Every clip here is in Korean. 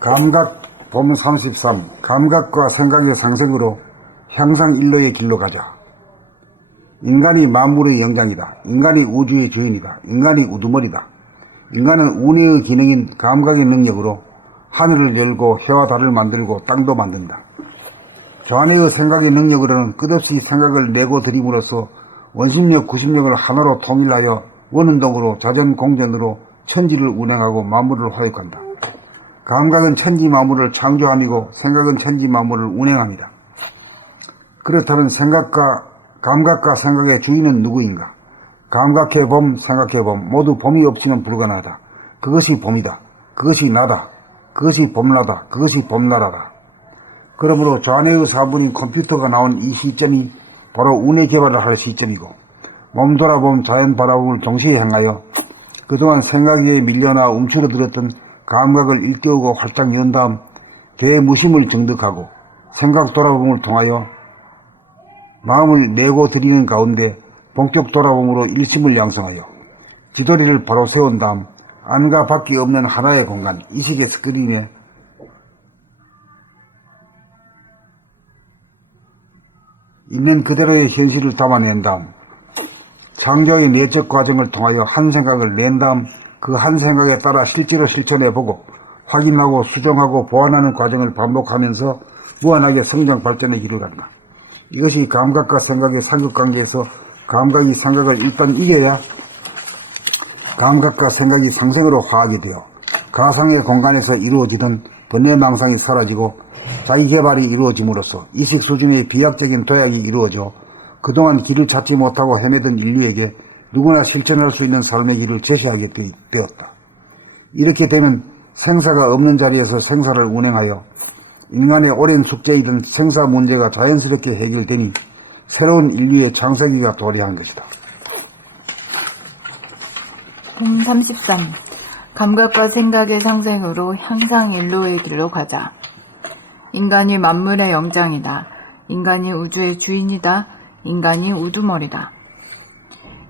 감각 봄 33. 감각과 생각의 상승으로 향상일로의 길로 가자. 인간이 만물의 영장이다. 인간이 우주의 주인이다. 인간이 우두머리다. 인간은 운의 기능인 감각의 능력으로 하늘을 열고 해와 달을 만들고 땅도 만든다. 좌뇌의 생각의 능력으로는 끝없이 생각을 내고 들임으로써 원심력, 구심력을 하나로 통일하여 원운동으로 자전공전으로 천지를 운행하고 만물을 화육한다. 감각은 천지 만물을 창조함이고 생각은 천지 만물을 운행합니다. 그렇다면 감각과 생각의 주인은 누구인가? 감각해봄, 생각해봄 모두 봄이 없이는 불가능하다. 그것이 봄이다. 그것이 나다. 그것이 봄나다. 그것이 봄나라다. 그러므로 좌뇌의 사분인 컴퓨터가 나온 이 시점이 바로 운의 개발을 할 시점이고 몸 돌아봄, 자연 바라봄을 동시에 행하여 그동안 생각에 밀려나 움츠러들었던 감각을 일깨우고 활짝 연 다음 개무심을 정득하고 생각 돌아봄을 통하여 마음을 내고 드리는 가운데 본격 돌아봄으로 일심을 양성하여 지도리를 바로 세운 다음 안과 밖이 없는 하나의 공간, 이식의 스크린에 있는 그대로의 현실을 담아낸 다음 창조의 내적 과정을 통하여 한 생각을 낸 다음 그 한 생각에 따라 실제로 실천해보고 확인하고 수정하고 보완하는 과정을 반복하면서 무한하게 성장 발전의 길을 간다. 이것이 감각과 생각의 상극관계에서 감각이 생각을 일단 이겨야 감각과 생각이 상생으로 화하게 되어 가상의 공간에서 이루어지던 번뇌망상이 사라지고 자기개발이 이루어짐으로써 이식 수준의 비약적인 도약이 이루어져 그동안 길을 찾지 못하고 헤매던 인류에게 누구나 실천할 수 있는 삶의 길을 제시하게 되었다. 이렇게 되면 생사가 없는 자리에서 생사를 운행하여 인간의 오랜 숙제이던 생사 문제가 자연스럽게 해결되니 새로운 인류의 창세기가 도래한 것이다. 봄 33. 감각과 생각의 상생으로 향상일로의 길로 가자. 인간이 만물의 영장이다. 인간이 우주의 주인이다. 인간이 우두머리다.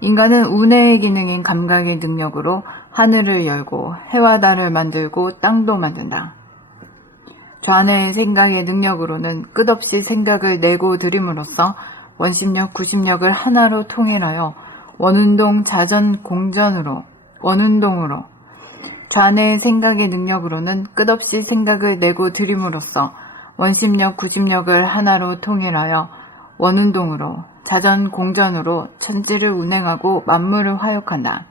인간은 운의 기능인 감각의 능력으로 하늘을 열고 해와 달을 만들고 땅도 만든다. 좌뇌의 생각의 능력으로는 끝없이 생각을 내고 들임으로써 원심력, 구심력을 하나로 통일하여 원운동, 자전, 공전으로 원운동으로 좌뇌의 생각의 능력으로는 끝없이 생각을 내고 들임으로써 원심력, 구심력을 하나로 통일하여 원운동으로 자전, 공전으로 천지를 운행하고 만물을 화육한다.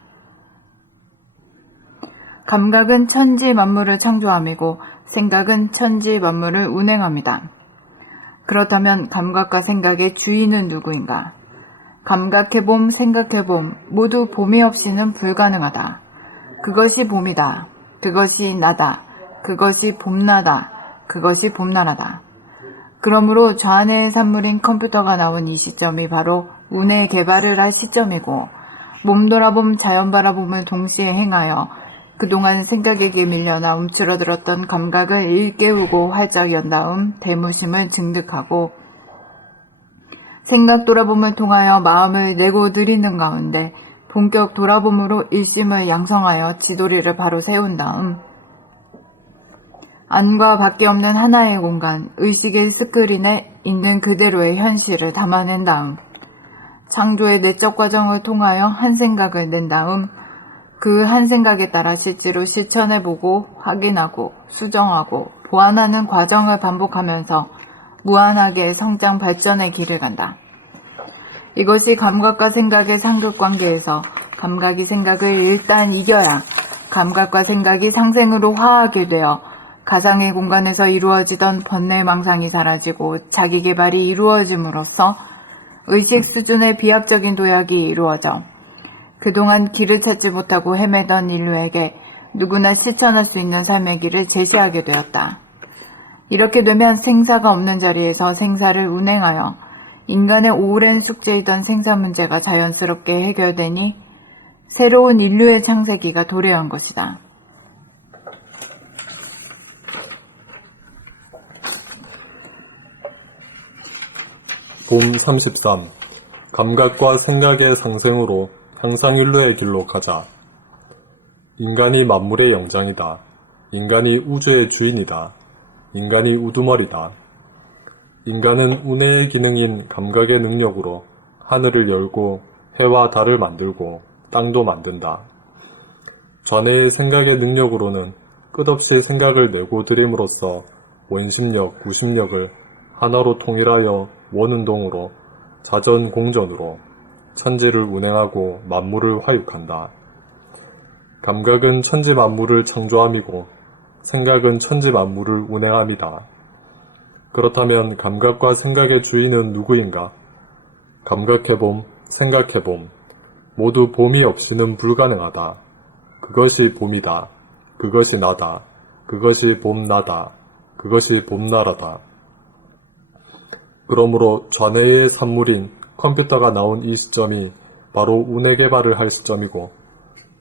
감각은 천지 만물을 창조함이고 생각은 천지 만물을 운행합니다. 그렇다면 감각과 생각의 주인은 누구인가? 감각해봄, 생각해봄 모두 봄이 없이는 불가능하다. 그것이 봄이다. 그것이 나다. 그것이 봄나다. 그것이 봄나라다. 그러므로 좌뇌의 산물인 컴퓨터가 나온 이 시점이 바로 운의 개발을 할 시점이고 몸 돌아봄, 자연 바라봄을 동시에 행하여 그동안 생각에게 밀려나 움츠러들었던 감각을 일깨우고 활짝 연 다음 대무심을 증득하고 생각 돌아봄을 통하여 마음을 내고 들이는 가운데 본격 돌아봄으로 일심을 양성하여 지도리를 바로 세운 다음 안과 밖에 없는 하나의 공간, 의식의 스크린에 있는 그대로의 현실을 담아낸 다음 창조의 내적 과정을 통하여 한 생각을 낸 다음 그 한 생각에 따라 실제로 실천해보고 확인하고 수정하고 보완하는 과정을 반복하면서 무한하게 성장 발전의 길을 간다. 이것이 감각과 생각의 상극관계에서 감각이 생각을 일단 이겨야 감각과 생각이 상생으로 화하게 되어 가상의 공간에서 이루어지던 번뇌망상이 사라지고 자기개발이 이루어짐으로써 의식 수준의 비약적인 도약이 이루어져 그동안 길을 찾지 못하고 헤매던 인류에게 누구나 실천할 수 있는 삶의 길을 제시하게 되었다. 이렇게 되면 생사가 없는 자리에서 생사를 운행하여 인간의 오랜 숙제이던 생사 문제가 자연스럽게 해결되니 새로운 인류의 창세기가 도래한 것이다. 봄 33. 감각과 생각의 상생으로 향상인류의 길로 가자. 인간이 만물의 영장이다. 인간이 우주의 주인이다. 인간이 우두머리다. 인간은 운해의 기능인 감각의 능력으로 하늘을 열고 해와 달을 만들고 땅도 만든다. 좌뇌의 생각의 능력으로는 끝없이 생각을 내고드림으로써 원심력, 구심력을 하나로 통일하여 원운동으로 자전공전으로 천지를 운행하고 만물을 화육한다. 감각은 천지 만물을 창조함이고 생각은 천지 만물을 운행함이다. 그렇다면 감각과 생각의 주인은 누구인가? 감각해봄, 생각해봄, 모두 봄이 없이는 불가능하다. 그것이 봄이다. 그것이 나다. 그것이 봄나다. 그것이 봄나라다. 그러므로 좌뇌의 산물인 컴퓨터가 나온 이 시점이 바로 운해 개발을 할 시점이고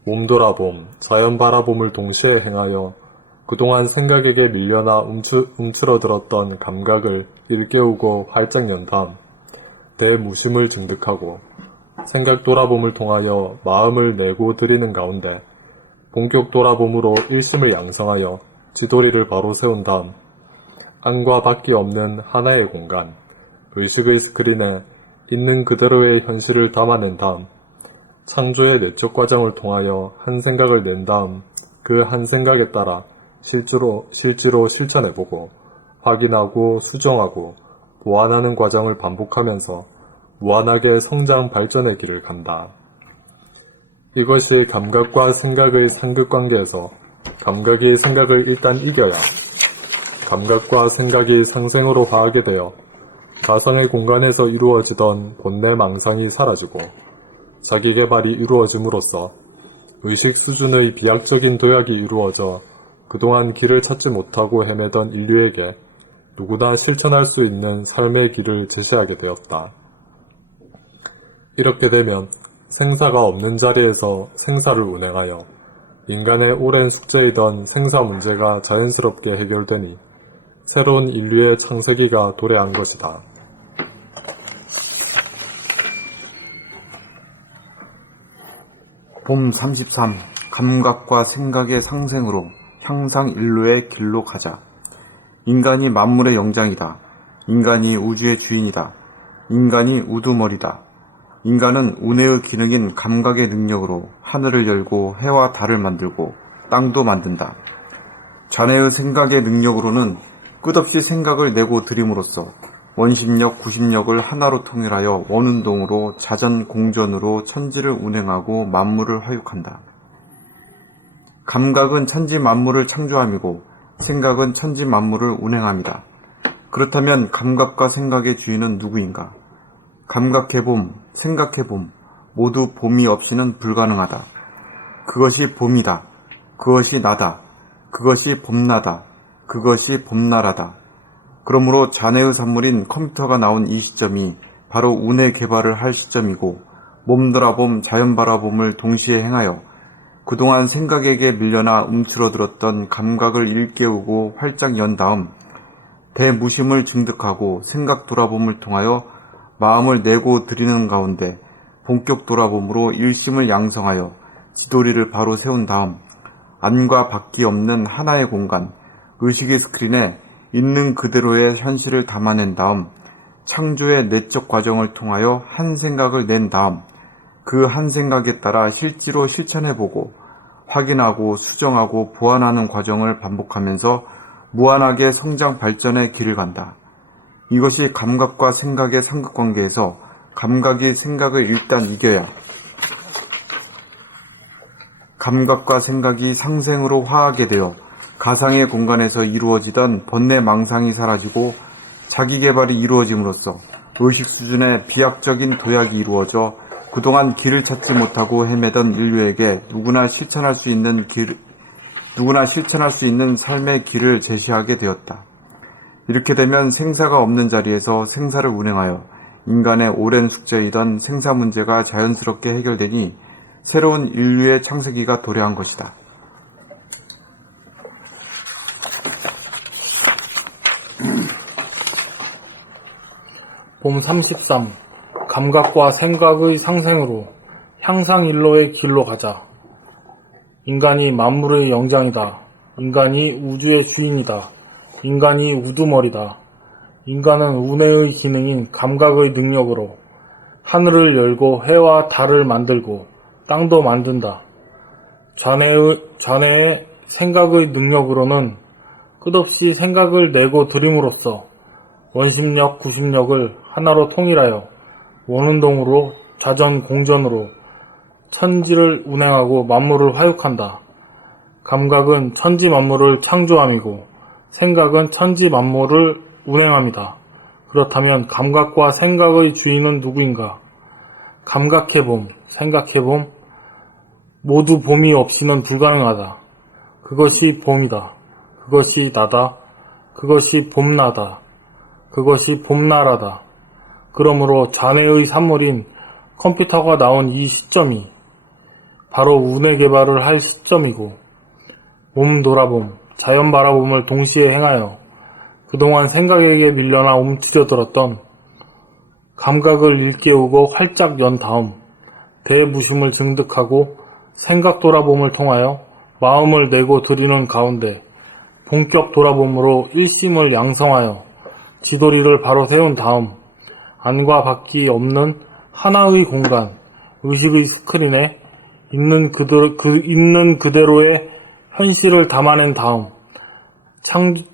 몸돌아봄, 자연 바라봄을 동시에 행하여 그동안 생각에게 밀려나 움츠러들었던 감각을 일깨우고 활짝 연 다음 대무심을 증득하고 생각 돌아봄을 통하여 마음을 내고 드리는 가운데 본격 돌아봄으로 일심을 양성하여 지도리를 바로 세운 다음 안과 밖이 없는 하나의 공간, 의식의 스크린에 있는 그대로의 현실을 담아낸 다음 창조의 내적 과정을 통하여 한 생각을 낸 다음 그 한 생각에 따라 실제로 실천해보고 확인하고 수정하고 보완하는 과정을 반복하면서 무한하게 성장 발전의 길을 간다. 이것이 감각과 생각의 상극관계에서 감각이 생각을 일단 이겨야 감각과 생각이 상생으로 화하게 되어 가상의 공간에서 이루어지던 본래 망상이 사라지고 자기개발이 이루어짐으로써 의식 수준의 비약적인 도약이 이루어져 그동안 길을 찾지 못하고 헤매던 인류에게 누구나 실천할 수 있는 삶의 길을 제시하게 되었다. 이렇게 되면 생사가 없는 자리에서 생사를 운행하여 인간의 오랜 숙제이던 생사 문제가 자연스럽게 해결되니 새로운 인류의 창세기가 도래한 것이다. 봄 33. 감각과 생각의 상생으로 향상 인류의 길로 가자. 인간이 만물의 영장이다. 인간이 우주의 주인이다. 인간이 우두머리다. 인간은 운해의 기능인 감각의 능력으로 하늘을 열고 해와 달을 만들고 땅도 만든다. 좌뇌의 생각의 능력으로는 끝없이 생각을 내고 드림으로써 원심력, 구심력을 하나로 통일하여 원운동으로 자전공전으로 천지를 운행하고 만물을 화육한다. 감각은 천지 만물을 창조함이고 생각은 천지 만물을 운행함이다. 그렇다면 감각과 생각의 주인은 누구인가? 감각해봄, 생각해봄, 모두 봄이 없이는 불가능하다. 그것이 봄이다. 그것이 나다. 그것이 봄나다. 그것이 봄나라다. 그러므로 자네의 산물인 컴퓨터가 나온 이 시점이 바로 운해 개발을 할 시점이고 몸돌아봄, 자연 바라봄을 동시에 행하여 그동안 생각에게 밀려나 움츠러들었던 감각을 일깨우고 활짝 연 다음 대무심을 증득하고 생각 돌아봄을 통하여 마음을 내고 드리는 가운데 본격 돌아봄으로 일심을 양성하여 지도리를 바로 세운 다음 안과 밖이 없는 하나의 공간, 의식의 스크린에 있는 그대로의 현실을 담아낸 다음 창조의 내적 과정을 통하여 한 생각을 낸 다음 그 한 생각에 따라 실제로 실천해보고 확인하고 수정하고 보완하는 과정을 반복하면서 무한하게 성장 발전의 길을 간다. 이것이 감각과 생각의 상극관계에서 감각이 생각을 일단 이겨야 감각과 생각이 상생으로 화하게 되어 가상의 공간에서 이루어지던 번뇌 망상이 사라지고 자기개발이 이루어짐으로써 의식 수준의 비약적인 도약이 이루어져 그동안 길을 찾지 못하고 헤매던 인류에게 누구나 실천할 수 있는 삶의 길을 제시하게 되었다. 이렇게 되면 생사가 없는 자리에서 생사를 운행하여 인간의 오랜 숙제이던 생사 문제가 자연스럽게 해결되니 새로운 인류의 창세기가 도래한 것이다. 봄 33. 감각과 생각의 상생으로 향상일로의 길로 가자. 인간이 만물의 영장이다. 인간이 우주의 주인이다. 인간이 우두머리다. 인간은 운해의 기능인 감각의 능력으로 하늘을 열고 해와 달을 만들고 땅도 만든다. 좌뇌의 생각의 능력으로는 끝없이 생각을 내고 들임으로써 원심력, 구심력을 하나로 통일하여 원운동으로 좌전공전으로 천지를 운행하고 만물을 화육한다. 감각은 천지 만물을 창조함이고 생각은 천지 만물을 운행함이다. 그렇다면 감각과 생각의 주인은 누구인가? 감각해봄, 생각해봄, 모두 봄이 없이는 불가능하다. 그것이 봄이다. 그것이 나다. 그것이 봄나다. 그것이 봄나라다. 그러므로 좌뇌의 산물인 컴퓨터가 나온 이 시점이 바로 운해 개발을 할 시점이고 몸 돌아봄, 자연 바라봄을 동시에 행하여 그동안 생각에게 밀려나 움츠려들었던 감각을 일깨우고 활짝 연 다음 대무심을 증득하고 생각 돌아봄을 통하여 마음을 내고 드리는 가운데 본격 돌아봄으로 일심을 양성하여 지도리를 바로 세운 다음 안과 밖이 없는 하나의 공간, 의식의 스크린에 있는 그대로의 현실을 담아낸 다음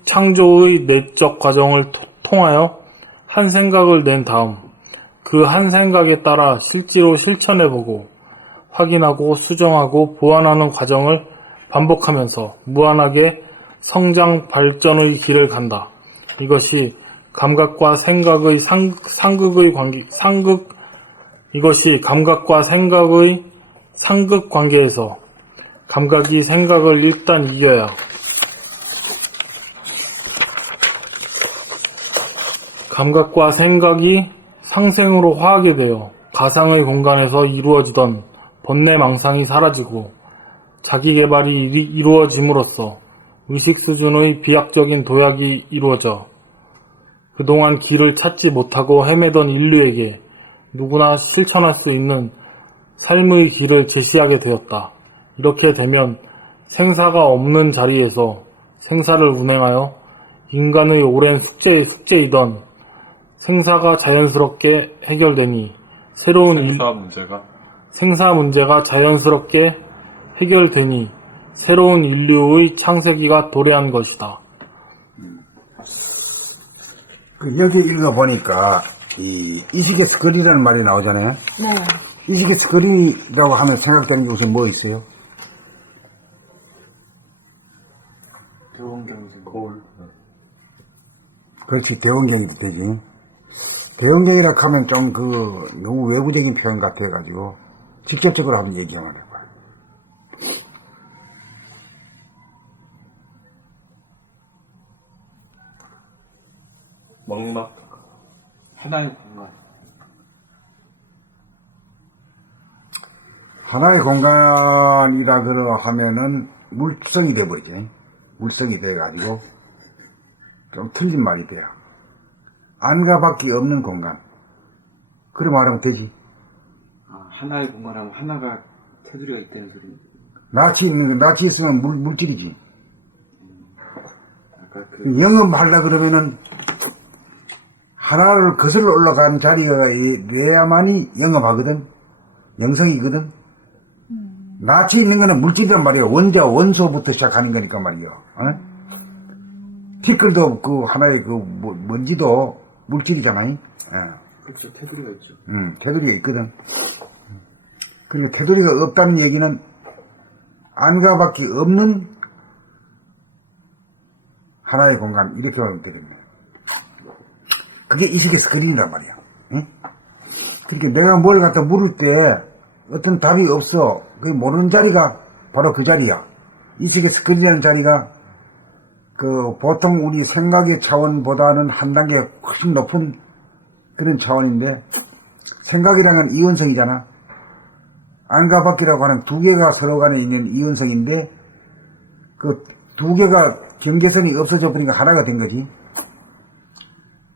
창조의 내적 과정을 통하여 한 생각을 낸 다음 그 한 생각에 따라 실제로 실천해보고 확인하고 수정하고 보완하는 과정을 반복하면서 무한하게 성장 발전의 길을 간다. 이것이 감각과 생각의 이것이 감각과 생각의 상극 관계에서 감각이 생각을 일단 이겨야 감각과 생각이 상생으로 화하게 되어 가상의 공간에서 이루어지던 번뇌망상이 사라지고 자기 개발이 이루어짐으로써 의식 수준의 비약적인 도약이 이루어져 그동안 길을 찾지 못하고 헤매던 인류에게 누구나 실천할 수 있는 삶의 길을 제시하게 되었다. 이렇게 되면 생사가 없는 자리에서 생사를 운행하여 인간의 오랜 숙제이던 생사가 자연스럽게 해결되니 생사 문제가 자연스럽게 해결되니 새로운 인류의 창세기가 도래한 것이다. 여기 읽어보니까 이 이식의 스크린이라는 말이 나오잖아요. 네. 이식의 스크린이라고 하면 생각되는 게 우선 뭐 있어요? 거울. 그렇지, 대원경이 되지. 대원경이라 하면 좀 너무 외부적인 표현 같아가지고 직접적으로 한번 얘기하면 될 거야. 망막 하나의 공간. 하나의 공간이라 그러 하면은 물성이 돼버리지. 물성이 돼가지고 좀 틀린 말이 돼요. 안과 밖이 없는 공간. 그래 말하면 되지. 하나의 공간하면 하나가 테두리가 있다는 소리. 낯이 있으면 물질이지. 아까 영업하려 그러면은 하나를 거슬러 올라간 자리가 돼야만이 영업하거든. 영성이거든. 낯이 있는 거는 물질이란 말이야. 원소부터 시작하는 거니까 말이야. 티끌도 하나의 먼지도 물질이잖아요. 그렇죠. 테두리가 있죠. 테두리가 있거든. 그리고 테두리가 없다는 얘기는 안과 밖이 없는 하나의 공간, 이렇게 하면 되겠네. 그게 이식의 스크린이란 말이야. 응? 그러니까 내가 뭘 갖다 물을 때 어떤 답이 없어. 그 모르는 자리가 바로 그 자리야. 이식의 스크린이라는 자리가 보통 우리 생각의 차원보다는 한 단계 훨씬 높은 그런 차원인데, 생각이라는 건 이원성이잖아. 안과 밖이라고 하는 두 개가 서로 간에 있는 이원성인데, 그 두 개가 경계선이 없어져 버리니까 하나가 된 거지.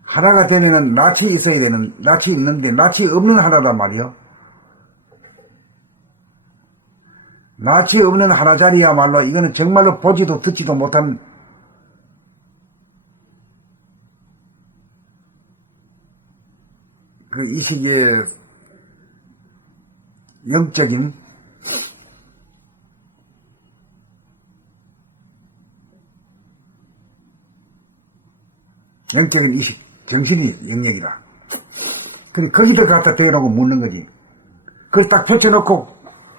하나가 되면은 낯이 있어야 되는, 낯이 있는데 낯이 없는 하나단 말이야. 낯이 없는 하나짜리야말로 이거는 정말로 보지도 듣지도 못한 그 이 시기의 영적인 이식, 정신이 영역이라. 근데 거기다 갖다 대놓고 묻는 거지. 그걸 딱 펼쳐놓고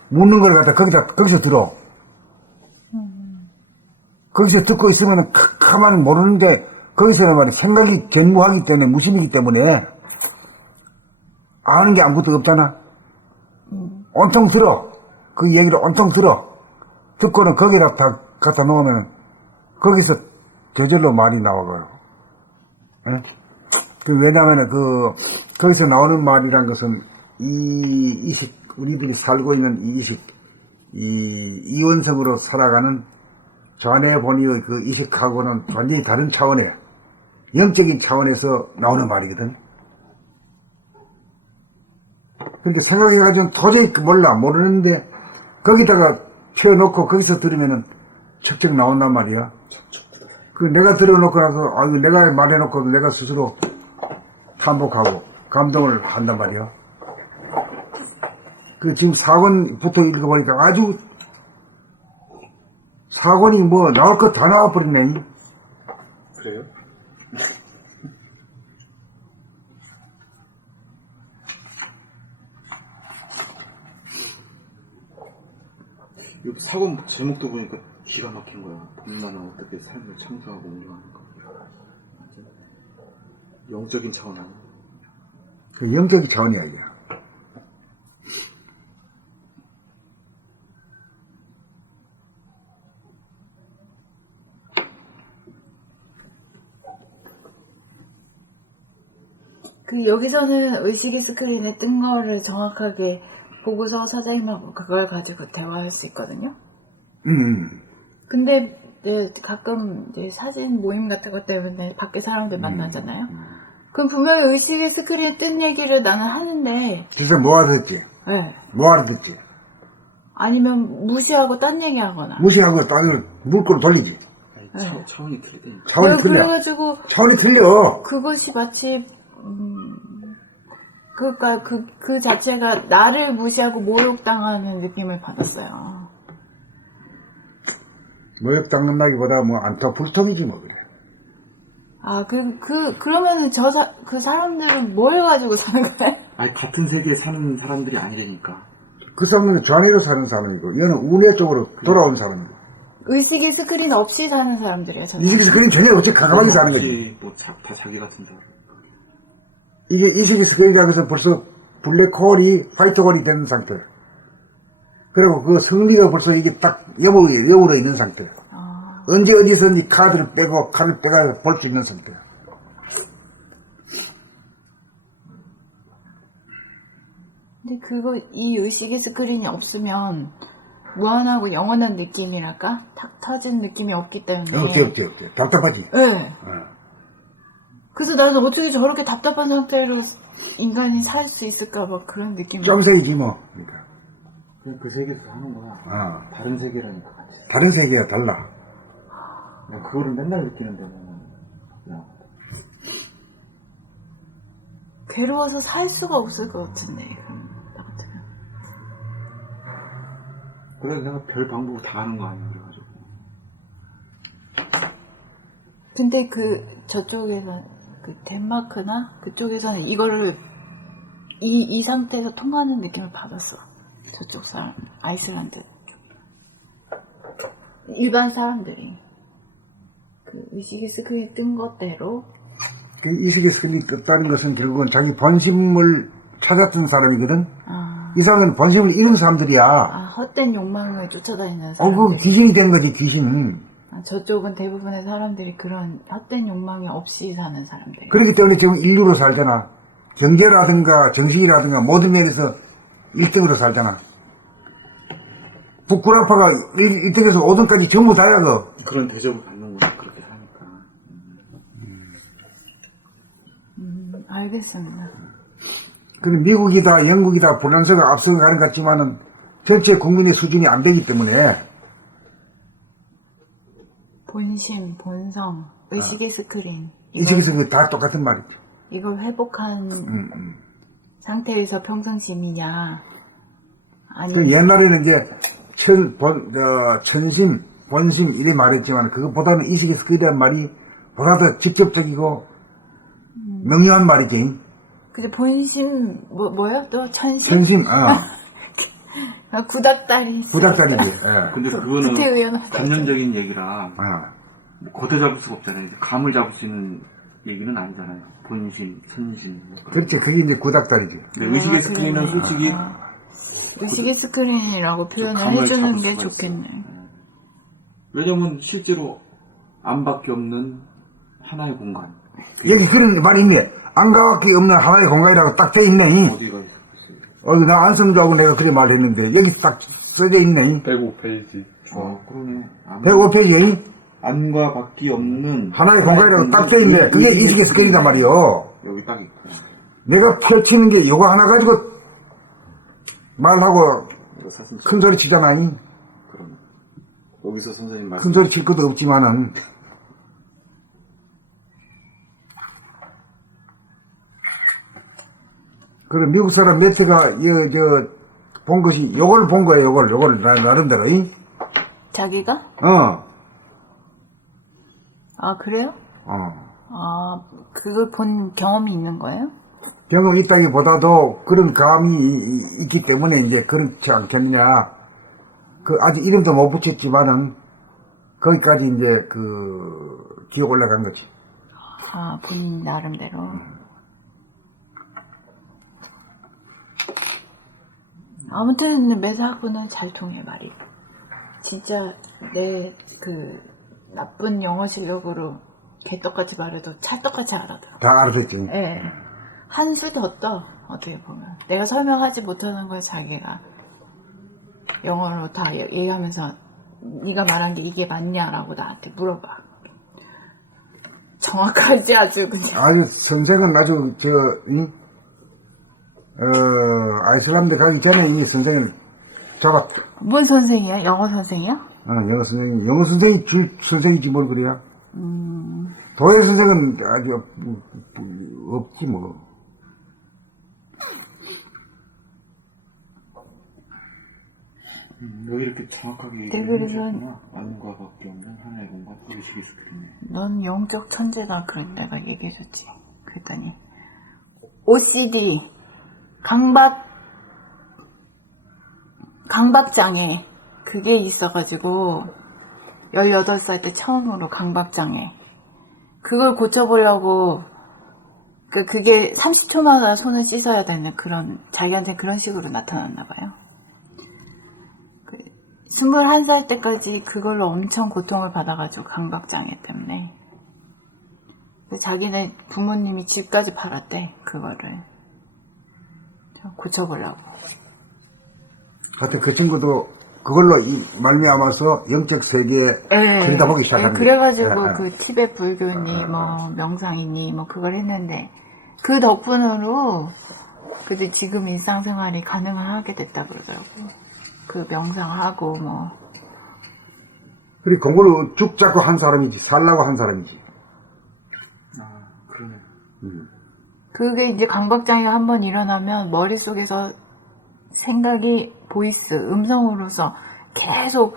묻는 걸 갖다 거기서 들어. 거기서 듣고 있으면 가만 모르는데 거기서는 말이야 생각이 견무하기 때문에 무심이기 때문에 아는 게 아무것도 없잖아. 온통 들어. 그 얘기를 온통 들어. 듣고는 거기다 다 갖다 놓으면 거기서 저절로 말이 나와가요. 예? 왜냐면은 거기서 나오는 말이란 것은 이 이식, 우리들이 살고 있는 이 이식, 이원성으로 살아가는 좌뇌 본의의 그 이식하고는 완전히 다른 차원의 영적인 차원에서 나오는 말이거든. 그렇게 생각해가지고는 도저히 모르는데 거기다가 펴놓고 거기서 들으면은 척척 나온단 말이야. 그 내가 들어놓고 나서 이거 내가 말해놓고 내가 스스로 탐복하고 감동을 한단 말이야. 그 지금 4권부터 읽어보니까 아주 4권이 뭐 나올 것 다 나와버렸네. 그래요? 이 사권 제목도 보니까 기가 막힌 거야. 봄나는 어떻게 삶을 창조하고 운영하는가. 영적인 차원 아니야? 그 영적인 차원이야 이게. 여기서는 의식의 스크린에 뜬 거를 정확하게 보고서 사장님하고 그걸 가지고 대화할 수 있거든요. 근데 가끔 사진 모임 같은 것 때문에 밖에 사람들 만나잖아요. 그럼 분명히 의식의 스크린에 뜬 얘기를 나는 하는데. 그래서 뭐 알아듣지? 네. 뭐 알아듣지? 아니면 무시하고 딴 얘기 하거나. 무시하고 땅을 물꼬로 돌리지. 네. 차원이 틀리대. 차원이 틀려. 그래가지고 차원이 틀려. 그것이 마치 그러니까 그 자체가 나를 무시하고 모욕당하는 느낌을 받았어요. 모욕당한다기보다 뭐 안타 불통이지 뭐 그래. 그러면은 그 사람들은 뭘 가지고 사는 거예요? 아니 같은 세계에 사는 사람들이 아니라니까. 그 사람은 좌뇌로 사는 사람이고 얘는 우뇌 쪽으로 돌아온 사람이고. 의식의 스크린 없이 사는 사람들이에요. 저는. 이식의 스크린 전혀 없이 가감하게 사는 거지. 다 자기 같은 사람. 이게 이식의 스크린이라고 해서 벌써 블랙홀이 화이트홀이 된 상태. 그리고 그 성리가 벌써 이게 딱 여물어 있는 상태. 언제 어디서든지 카드를 빼고 볼 수 있는 상태. 근데 이 의식의 스크린이 없으면 무한하고 영원한 느낌이랄까? 탁 터진 느낌이 없기 때문에. 없지. 답답하지. 네. 그래서 나는 어떻게 저렇게 답답한 상태로 인간이 살 수 있을까 막 그런 느낌이. 점세이지 뭐. 그러니까. 그 세계에서 사는 거야. 다른 세계라니까 같이. 다른 세계가 달라. 그냥 그거를 맨날 느끼는데 그냥. 괴로워서 살 수가 없을 것 같은데. 나 같으면. 그래서 내가 별 방법 다 하는 거 아니야 그래가지고. 근데 저쪽에서 덴마크나 그쪽에서는 이거를 이 상태에서 통하는 느낌을 받았어. 저쪽 사람, 아이슬란드 쪽. 일반 사람들이 의식의 스크린이 뜬 것대로. 그 이식의 스크린이 떴다는 것은 결국은 자기 본심을 찾았던 사람이거든. 이 사람은 본심을 잃은 사람들이야. 헛된 욕망을 쫓아다니는 사람들. 그 귀신이 된 거지 귀신. 저쪽은 대부분의 사람들이 그런 헛된 욕망이 없이 사는 사람들. 그렇기 때문에 지금 인류로 살잖아. 경제라든가 정신이라든가 모든 면에서 1등으로 살잖아. 북구라파가 1등에서 5등까지 전부 다야 그런 대접을 받는 거야 그렇게 하니까. 알겠습니다. 그럼 미국이다 영국이다 불란서가 앞서가는 것 같지만은 전체 국민의 수준이 안 되기 때문에 본심, 본성, 의식의 스크린. 이 책에서 다 똑같은 말이죠. 이걸 회복한 상태에서 평상심이냐, 그 아니면 옛날에는 이제 천심, 본심 이래 말했지만 그것보다는 의식의 스크린이라는 말이 보다 더 직접적이고 명료한 말이지. 그죠? 본심 뭐요? 또 천심? 천심, 구닥다리. 부닥다리지. 예. 근데 구태의원 그거는 하다. 관념적인 얘기라 아, 겉에 잡을 수가 없잖아요. 감을 잡을 수 있는 얘기는 아니잖아요. 본심, 천심. 그렇지. 그게 이제 구닥다리지. 근데 의식의 스크린은 그러네. 솔직히 의식의 스크린이라고 표현을 감을 해주는 잡을 게 수가 좋겠네. 왜냐면 실제로 안밖에 없는 하나의 공간. 여기 그런 말이 있네. 안가밖에 없는 하나의 공간이라고 딱 돼 있네. 어디가 있어요? 나 안성조하고 내가 그래 말했는데 여기 딱 써져 있네. 105페이지. 그러네. 105페이지 안과 밖이 없는 하나의 공간이라고 딱 돼 있네. 그게 의식의 스크린이단 말이요. 여기 딱 있고. 내가 펼치는 게 요거 하나 가지고 말하고 이거 사진 큰 소리 치잖아. 그럼 여기서 선생님 말씀. 큰 소리 칠 것도 없지만은. 그래, 미국 사람 매체가, 본 것이, 요걸 본 거예요, 요걸, 나름대로, 자기가? 아, 그래요? 아, 그걸 본 경험이 있는 거예요? 경험이 있다기보다도 그런 감이 있기 때문에 이제 그렇지 않겠느냐. 아직 이름도 못 붙였지만은, 거기까지 이제 기어 올라간 거지. 아, 본인 나름대로. 아무튼 매사하고는 잘 통해 말이. 진짜 내 나쁜 영어 실력으로 개떡같이 말해도 찰떡같이 알아들어. 다 알아듣지. 예. 한 수 더 떠. 어떻게 보면 내가 설명하지 못하는 걸 자기가 영어로 다 얘기하면서 네가 말한 게 이게 맞냐라고 나한테 물어봐. 정확하지 아주 그냥. 아주 선생은 아주 아이슬란드 가기 전에 이미 선생을 잡았다. 뭔 선생이야? 영어 선생이야? 영어 선생이 선생이지 뭘 그래야. 도예 선생은 아주 없지 뭐. 여기 이렇게 정확하게 네, 그래서 안과 밖에 없는 하나의 공간 의식의 스크린. 넌 영적 천재다. 그런 내가 얘기해줬지. 그랬더니 OCD 강박장애 그게 있어가지고 18살 때 처음으로 강박장애 그걸 고쳐보려고 그게 30초마다 손을 씻어야 되는 그런 자기한테 그런 식으로 나타났나 봐요. 21살 때까지 그걸로 엄청 고통을 받아가지고 강박장애 때문에 자기네 부모님이 집까지 팔았대. 그거를 고쳐보려고. 하여튼 그 친구도 그걸로 말미암아서 영적 세계에 들여다보기 시작한 거예요. 그래가지고 그 티베트 불교니 뭐 명상이니 뭐 그걸 했는데 그 덕분으로 근데 지금 일상생활이 가능하게 됐다 그러더라고. 그 명상하고 뭐. 그리고 공부를 죽 잡고 한 사람이지 살라고 한 사람이지. 그러네. 그게 이제 강박장애가 한번 일어나면 머릿속에서 생각이 보이스, 음성으로서 계속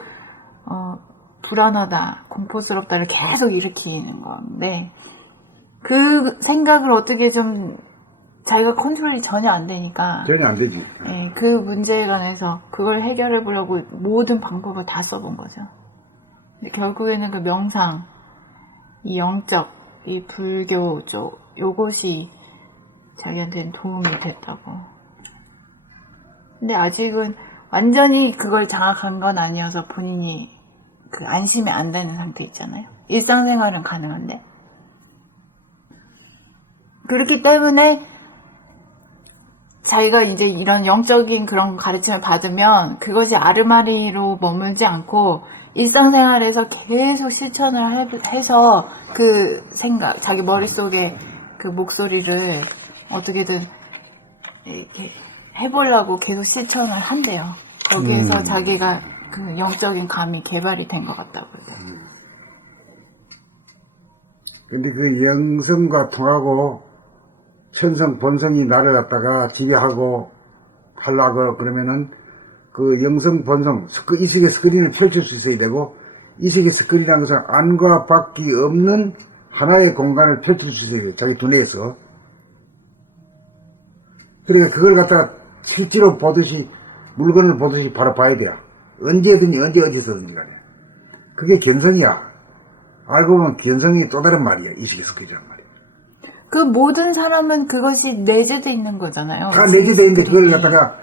불안하다, 공포스럽다를 계속 일으키는 건데 그 생각을 어떻게 좀 자기가 컨트롤이 전혀 안 되니까 전혀 안 되지. 예, 그 문제에 관해서 그걸 해결해 보려고 모든 방법을 다 써본 거죠. 근데 결국에는 그 명상, 이 영적, 이 불교 쪽 요것이 자기한테는 도움이 됐다고. 근데 아직은 완전히 그걸 장악한 건 아니어서 본인이 그 안심이 안 되는 상태 있잖아요. 일상생활은 가능한데. 그렇기 때문에 자기가 이제 이런 영적인 그런 가르침을 받으면 그것이 아르마리로 머물지 않고 일상생활에서 계속 실천을 해서 그 생각, 자기 머릿속에 그 목소리를 어떻게든 이렇게 해보려고 계속 실천을 한대요. 거기에서 자기가 그 영적인 감이 개발이 된 것 같다고요. 근데 그 영성과 통하고 천성 본성이 나를 갖다가 지배하고 하려고 그러면은 그 영성 본성 그 이식의 스크린을 펼칠 수 있어야 되고, 이식의 스크린이라는 것은 안과 밖이 없는 하나의 공간을 펼칠 수 있어야 돼요. 자기 두뇌에서. 그러니까 그걸 갖다가 실제로 보듯이, 물건을 보듯이 바로 봐야 돼요. 언제든지 언제 어디서든지 간에. 그게 견성이야. 알고 보면 견성이 또 다른 말이야. 이식의 스크린이란 말이야. 그 모든 사람은 그것이 내재되어 있는 거잖아요. 다 내재되어 있는데 그걸 갖다가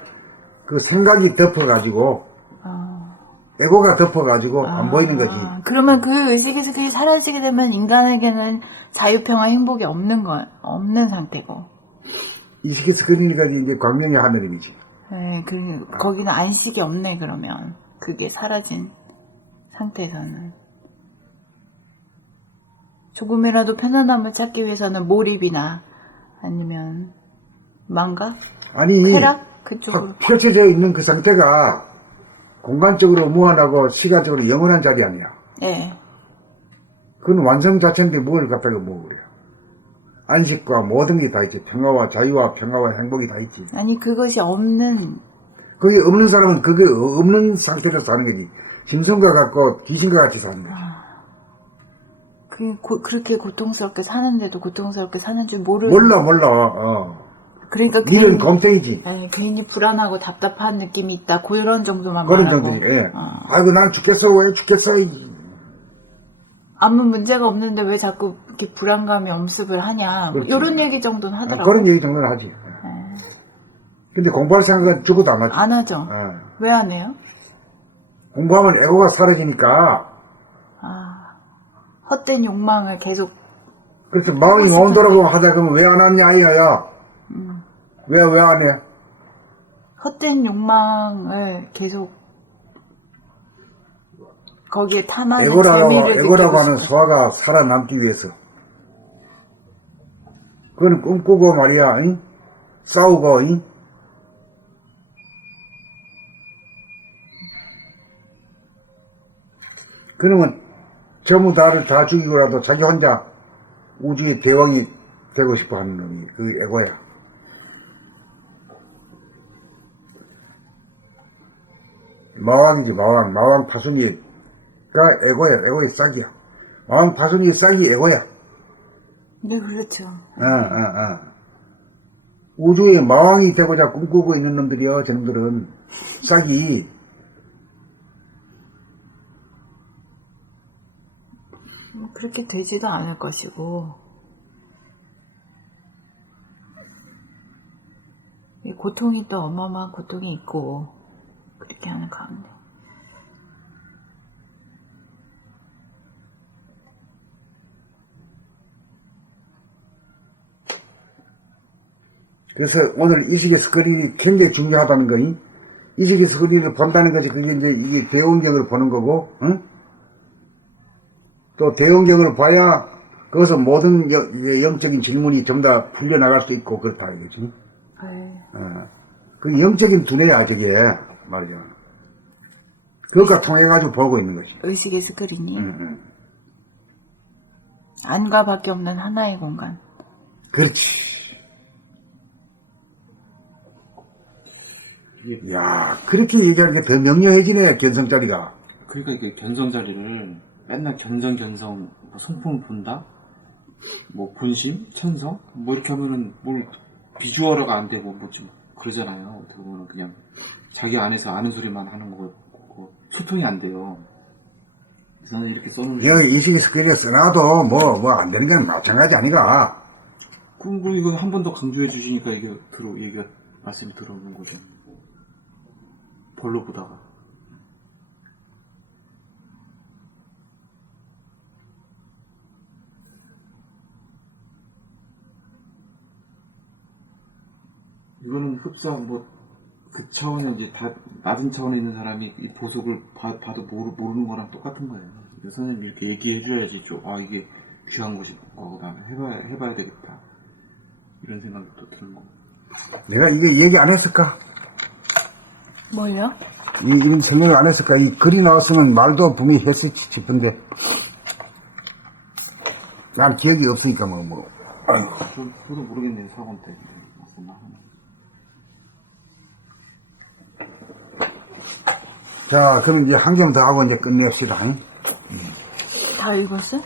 그 생각이 덮어가지고, 에고가 덮어가지고 안 보이는 거지. 그러면 그 의식의 스킬이 사라지게 되면 인간에게는 자유평화 행복이 없는 상태고. 이식의 스크린이니까 이제 광명의 하늘임이지. 네, 거기는 안식이 없네, 그러면. 그게 사라진 상태에서는. 조금이라도 편안함을 찾기 위해서는 몰입이나 아니면 망각? 아니, 쾌락? 그쪽으로. 확 펼쳐져 있는 그 상태가 공간적으로 무한하고 시간적으로 영원한 자리 아니야. 예. 그건 완성 자체인데 뭘 갖다가 뭐 그래요. 안식과 모든 게 다 있지. 평화와 자유와 평화와 행복이 다 있지. 아니, 그것이 없는, 그게 없는 사람은 그게 없는 상태로 사는 거지. 짐승과 같고 귀신과 같이 사는 거지. 그렇게 고통스럽게 사는데도 고통스럽게 사는 줄 몰라. 그러니까 일은 곰탱이지. 괜히 불안하고 답답한 느낌이 있다. 그런 정도만 그런 말하고. 정도지. 예. 아이고 난 죽겠어. 왜 죽겠어. 아무 문제가 없는데 왜 자꾸 이렇게 불안감이 엄습을 하냐. 그렇지. 이런 얘기 정도는 하더라고요. 그런 얘기 정도는 하지. 근데 공부할 생각은 죽어도 안 하지. 안 하죠. 예. 왜 안 해요? 공부하면 에고가 사라지니까. 헛된 욕망을 계속. 그래서 마음이 온도라고 하자 그러면 왜 안 하냐 이거야. 왜 안 해? 헛된 욕망을 계속 거기에 탐하는 재미를 에고라고 하는 소화가 살아남기 위해서. 그건 꿈꾸고 말이야. 응? 싸우고. 응? 그러면 전부 다를 다 죽이고라도 자기 혼자 우주의 대왕이 되고 싶어 하는 놈이 그 에고야. 마왕이지, 마왕. 마왕 파순이가 에고야. 에고의 싹이야. 마왕 파순이의 싹이 에고야. 네, 그렇죠. 우주의 마왕이 되고자 꿈꾸고 있는 놈들이요, 저놈들은. 싹이. 그렇게 되지도 않을 것이고. 이 고통이 또 어마어마한 고통이 있고. 그렇게 하는 가운데. 그래서 오늘 이식의 스크린이 굉장히 중요하다는 거니? 이식의 스크린을 본다는 것이 그게 이제 이게 대원경을 보는 거고, 응? 또 대원경을 봐야 거기서 모든 영적인 질문이 전부 다 풀려나갈 수 있고 그렇다 이거지. 네. 그 영적인 두뇌야 저게 말이죠. 그것과 통해가지고 보고 있는 것이. 의식의 스크린이 안과 밖에 없는 하나의 공간. 그렇지. 야, 그렇게 얘기하는 게 더 명료해지네, 견성자리가. 그러니까 이게 견성 자리를 맨날 견성 뭐 성품을 본다, 뭐 본심, 천성 뭐 이렇게 하면은 뭘 비주얼화가 안 되고 뭐 좀 그러잖아요. 어떻게 보면 그냥 자기 안에서 아는 소리만 하는 거고 소통이 안 돼요. 그래서 저는 이렇게 써놓은. 여기 이식의 스크린에 써놔도 뭐 안 되는 건 마찬가지 아니가. 그럼 이거 한 번 더 강조해 주시니까 이게 얘기가 말씀이 들어오는 거죠. 벌로 보다가. 이거는 흡사 그 차원에 이제 다 낮은 차원에 있는 사람이 이 보석을 봐도 모르는 거랑 똑같은 거예요. 선생님 이렇게 얘기해 줘야지 이게 귀한 것이 거구나 해봐야 되겠다 이런 생각이 또 드는 거. 내가 이게 얘기 안 했을까? 뭘요? 이런 설명을 안 했을까? 이 글이 나왔으면 말도 분명히 했을 싶은데, 난 기억이 없으니까, 아이고. 저도 모르겠네요, 사건 때. 자, 그럼 이제 한 개만 더 하고 이제 끝냅시다. 다 읽었어?